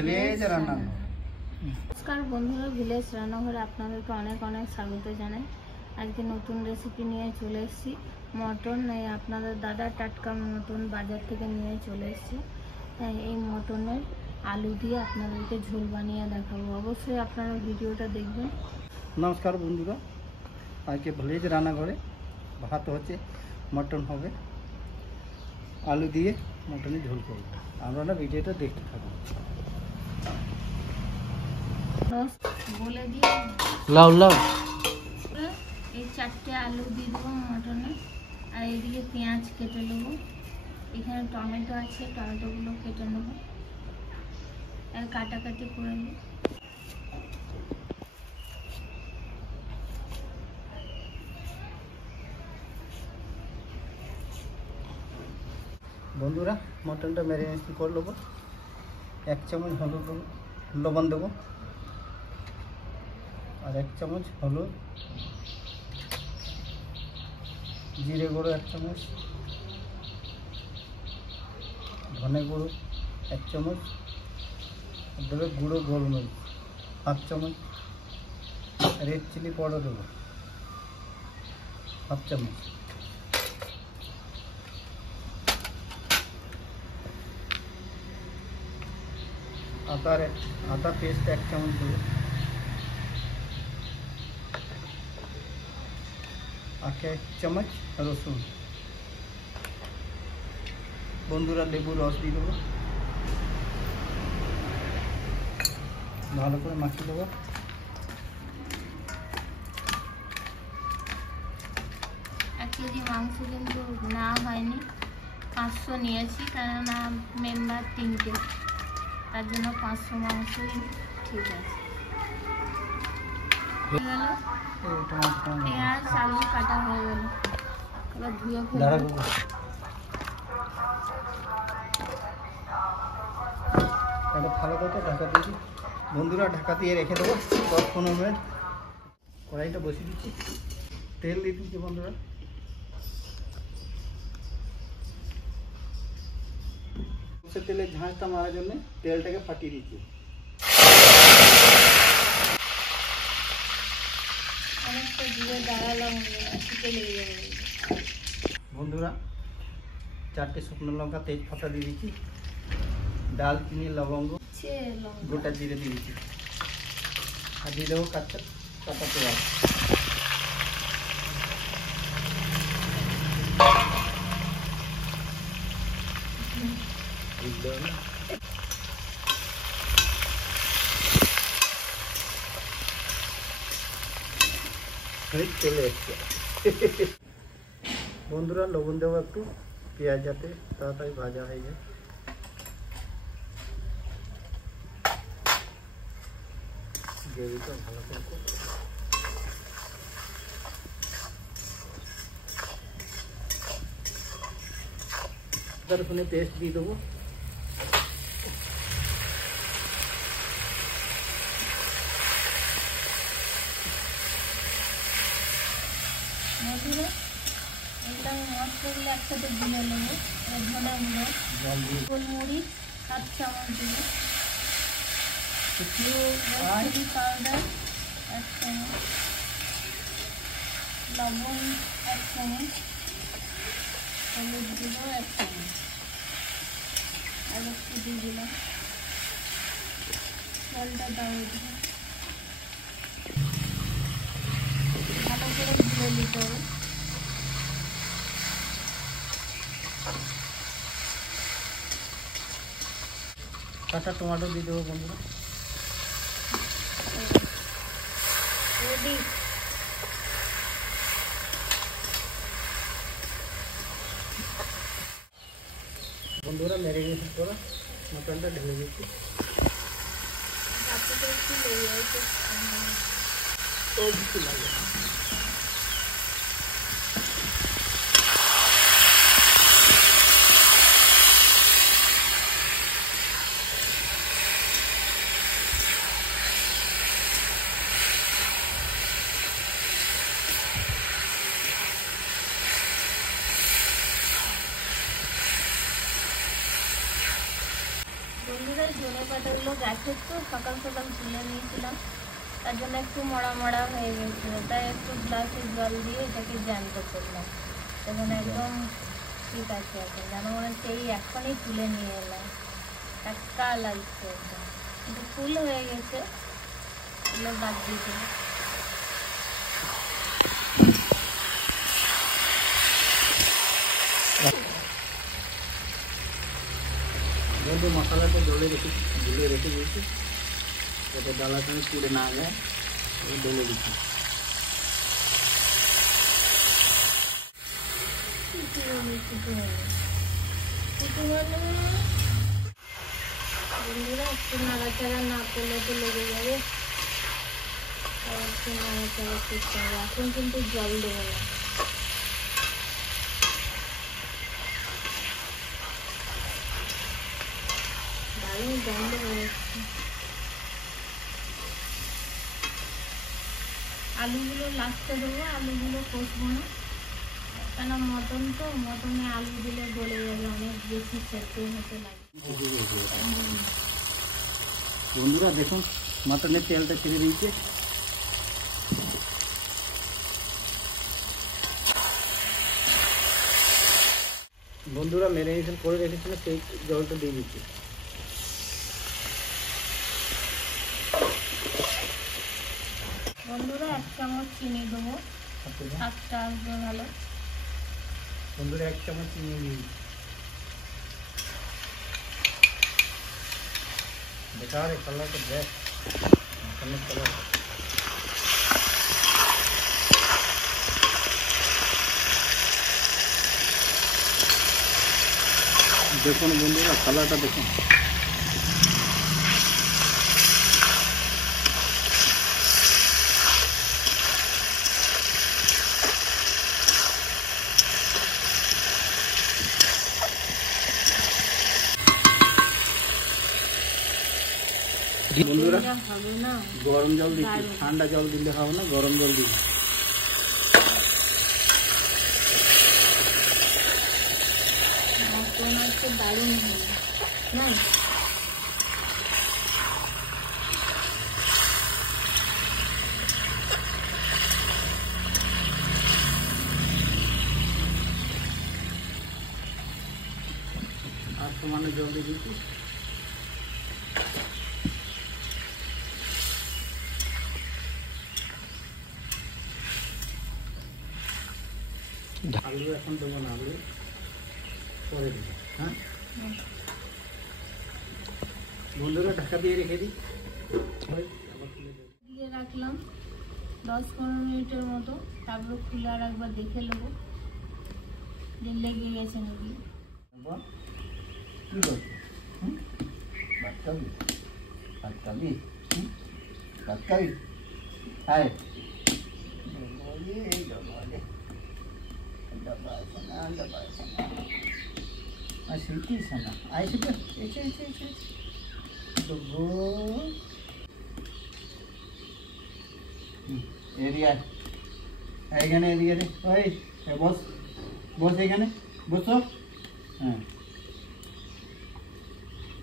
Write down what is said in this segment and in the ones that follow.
Village রান্না। নমস্কার বন্ধুরা, ভিলেজ রান্নাঘরে আপনাদেরকে অনেক অনেক স্বাগত জানাই। আজকে নতুন রেসিপি নিয়ে চলে এসেছি। মটন, আপনাদের দাদা টাটকা মটন বাজার থেকে নিয়ে চলে এসেছি। এই মটনের আলু দিয়ে আপনাদেরকে ঝোল বানিয়ে দেখাবো। অবশ্যই আপনারা ভিডিওটা দেখবেন। নমস্কার বন্ধুরা, আজকে ভিলেজ রান্নাঘরে ভাত হচ্ছে, মটন হবে, আলু দিয়ে মটনের ঝোল করব। আপনারা ভিডিওটা দেখতে থাকুন। বলে দিয়ে লাউ লাউ এই 4টে আলু দিয়ে দেবো মটনে, আর এইদিকে পেঁয়াজ কেটে নেবো। এখানে টমেটো আছে, টমেটোগুলো কেটে নেবো আর কাটাকাটি করে নেব। বন্ধুরা, মটনটা ম্যারিনেট করে নেবো। 1 চামচ হলুদ লবণ দেবো, আর 1 চামচ হলুদ, জিরে গুঁড়ো 1 চামচ, ধনে গুঁড়ো 1 চামচ, দেবে গুঁড়ো গোলমরিচ 1/2 চামচ, রেড চিলি পাউডার দেবো 1/2 চামচ, আদা পেস্ট 1 চামচ দেবো, আর 1 চামচ রসুন। বন্ধুরা, লেবুর রস দিয়ে দেবো, ভালো করে মাখিয়ে দেবো। এক কেজি মাংস কিন্তু নেওয়া হয়নি, 500 নিয়েছি, কেননা মেম্বার 3টে, তার জন্য 500 মাংসই ঠিক আছে। হয়ে গেল, পেঁয়াজ আলু কাটা হয়ে গেল, এবার ধুয়ে ফেলবো। এটা ভালো করে ঢাকা দিয়েছি। বন্ধুরা, ঢাকা দিয়ে রেখে দেবো 10-15 মিনিট। কড়াইটা বসিয়ে দিচ্ছি, তেল দিয়ে দিচ্ছি। বন্ধুরা, সরষের তেলের ঝাঁঝটা মারার জন্য তেলটাকে ফাটিয়ে দিচ্ছি। অনেকটা দিয়ে দাঁড়ালাম, লেগে যাবে। বন্ধুরা, 4টে শুকনো লঙ্কা তেজপাতা দিয়ে দিচ্ছি, দালচিনি লবঙ্গ গোটা জিরে দিয়ে দিচ্ছি, আর দিয়ে দেবো কাঁচা পেঁয়াজ। চলে এসছে। বন্ধুরা, লবণ দেবো একটু, পেঁয়াজ যাতে তাড়াতাড়ি ভাজা হয়ে যায়। গ্রেভিটা ভালো করে রসুনের পেস্ট দিয়ে দেবো, মধুরে এগুলো মশলাগুলো একসাথে দিয়ে নেবো। ধনে গুঁড়ো, গোলমরিচ 7 চামচ দেবো, চিলি পাউডার 1 চামচ, লবণ 1 চামচ, হলুদ গুঁড়ো 1 চামচ, আর একটু দিয়ে দিলাম। জলটা দাও, ভালো করে ধুয়ে নিতে হবে। কাঁচা টমেটো দিয়ে দেবো। বন্ধুরা, রেডি। বন্ধুরা, ম্যারিনেশন করা মটনটা ঢেলে দিচ্ছি। বন্ধুরা, ঝোলের পাতাগুলো গাছের তো সকাল সকাল তুলে নিয়েছিলাম, তার জন্য একটু মড়া মড়া হয়ে গেছিলো, তাই একটু গ্লাসে জল দিয়ে এটাকে জ্যান্ত করলাম। তখন একদম ঠিক আছে এখন, যেন মনে হচ্ছে এই এখনই তুলে নিয়ে এলাম, টাটকা লাগছে একদম। কিন্তু ফুল হয়ে গেছে, এগুলো বাদ দিতে। বন্ধু মশলাটা ডলে গুলিয়ে রেখে দিয়েছি, যাতে ডালাটা পুড়ে না যায়, ডলে দিচ্ছি। বন্ধুরা একটু নাড়াচাড়া না করলে তো লেগে যাবে, একটু নাড়াচাড়া করতে হবে। এখন কিন্তু জল দেবো না। দারুণ গন্ধ বেরোচ্ছে। আলুগুলো লাস্টে দেবো, আলুগুলো কষবো না, কেন মটন তো, মটনে আলু দিলে গলে যাবে, অনেক বেশি সেদ্ধ হতে লাগে। বন্ধুরা দেখুন মটনের তেলটা ছেড়ে দিয়েছে। বন্ধুরা ম্যারিনেশন করে রেখেছিল সেই জলটা দিয়ে দিচ্ছি। বন্ধুরা 1 চামচ চিনি দেবো, স্বাদটা আসবে ভালো। বন্ধুরা 1 চামচ চিনি দিই। बेकार है कलर तो बेस्ट कलर। देखो ना बंधुरा कलरটা দেখুন। বন্ধুরা হবে না, গরম জল দিচ্ছি, ঠান্ডা জল দিলে হবে না, গরম জল দিই। দারুণ হবে না। আর সমানে জল দিয়ে দিচ্ছি। আলু এখন দেবো না, আলু পরে দেবো। হ্যাঁ বন্ধুরা ঢাকা দিয়ে রেখে দিই, দিয়ে রাখলাম 10-15 মিনিটের মতো, তারপর খুলে আর একবার দেখে নেবো যে লেগে গেছে নাকি। কি করছে? ভাত খাবি? ভাত খাবি? ভাত খাবি? হায় এখানে এদিকে ওই বস বস, এখানে বসো। হ্যাঁ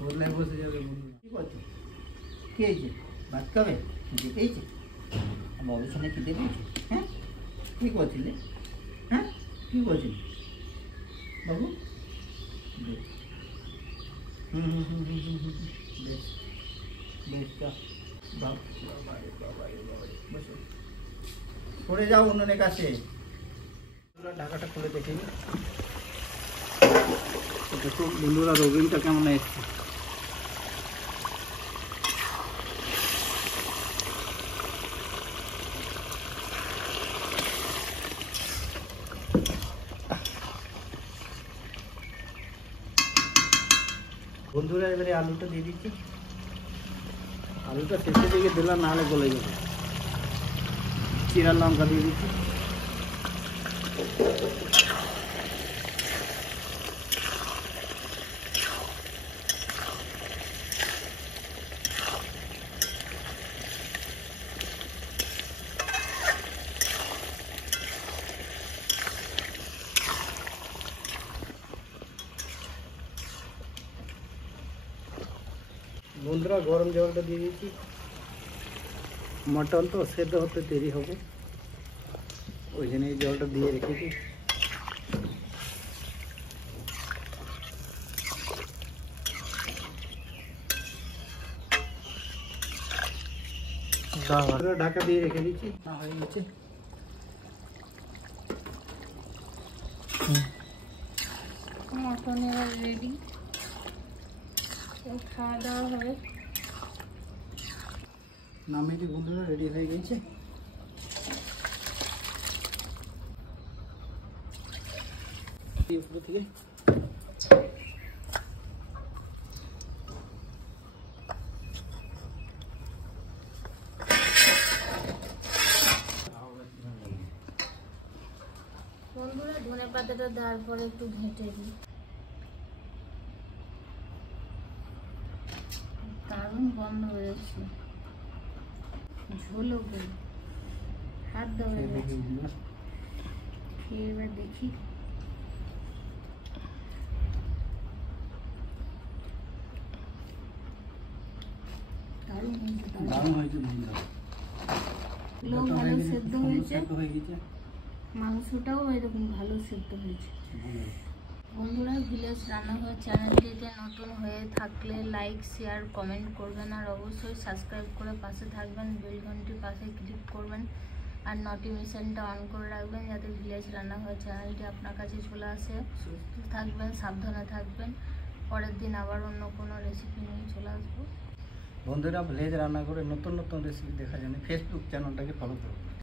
বললে বসে যাবে। কি করছো? কি হয়েছে? ভাত খাবে? খেতে হয়েছে? বাবুর সঙ্গে খেতে দিয়েছে? হ্যাঁ কি করছিলে? হ্যাঁ কি করছিলি বাবু? বেশ বেশ বসো, পড়ে যাও উনুনের কাছে। ঢাকাটা খুলে দেখে নি, দেখো বন্ধুরা রবিনটা কেমন এসছে। বন্ধুরা এবারে আলুটা দিয়ে দিচ্ছি। আলুটা শেষের দিকে দিলাম, নাহলে গলে যাবে। চিরা লঙ্কা দিয়ে দিচ্ছি। বন্ধুরা গরম জলটা দিয়ে দিয়েছি, মটন তো সেদ্ধ হতে দেরি হবে, ওই জন্য এই জলটা দিয়ে রেখেছি। ঢাকা দিয়ে রেখে দিচ্ছি, না হয়ে গেছে। মটন এবার রেডি, খাওয়া দাওয়া হবে। নামিয়ে বন্ধুরা রেডি হয়ে গেছে। উপর থেকে বন্ধুরা ধনে পাতাটা দেওয়ার পরে একটু ঘেঁটে দিই, দারুণ গন্ধ বেরোচ্ছে, ঝোলও করি, হাত দেওয়া খেয়ে এবার দেখি। দারুণ হয়েছে, ভালো সেদ্ধ হয়েছে, মাংসটাও এরকম ভালো সেদ্ধ হয়েছে। বন্ধুরা ভিলেজ রান্নাঘর চ্যানেলটিতে নতুন হয়ে থাকলে লাইক শেয়ার কমেন্ট করবেন, আর অবশ্যই সাবস্ক্রাইব করে পাশে থাকবেন, বেল ঘন্টির পাশে ক্লিক করবেন আর নোটিফিকেশনটা অন করে রাখবেন যাতে ভিলেজ রান্নাঘর চ্যানেলটি আপনার কাছে চলে আসে। সুস্থ থাকবেন, সাবধানে থাকবেন, পরের দিন আবার অন্য কোনো রেসিপি নিয়ে চলে আসবো। বন্ধুরা ভিলেজ রান্নাঘরে নতুন নতুন রেসিপি দেখার জন্য ফেসবুক চ্যানেলটাকে ফলো করুন।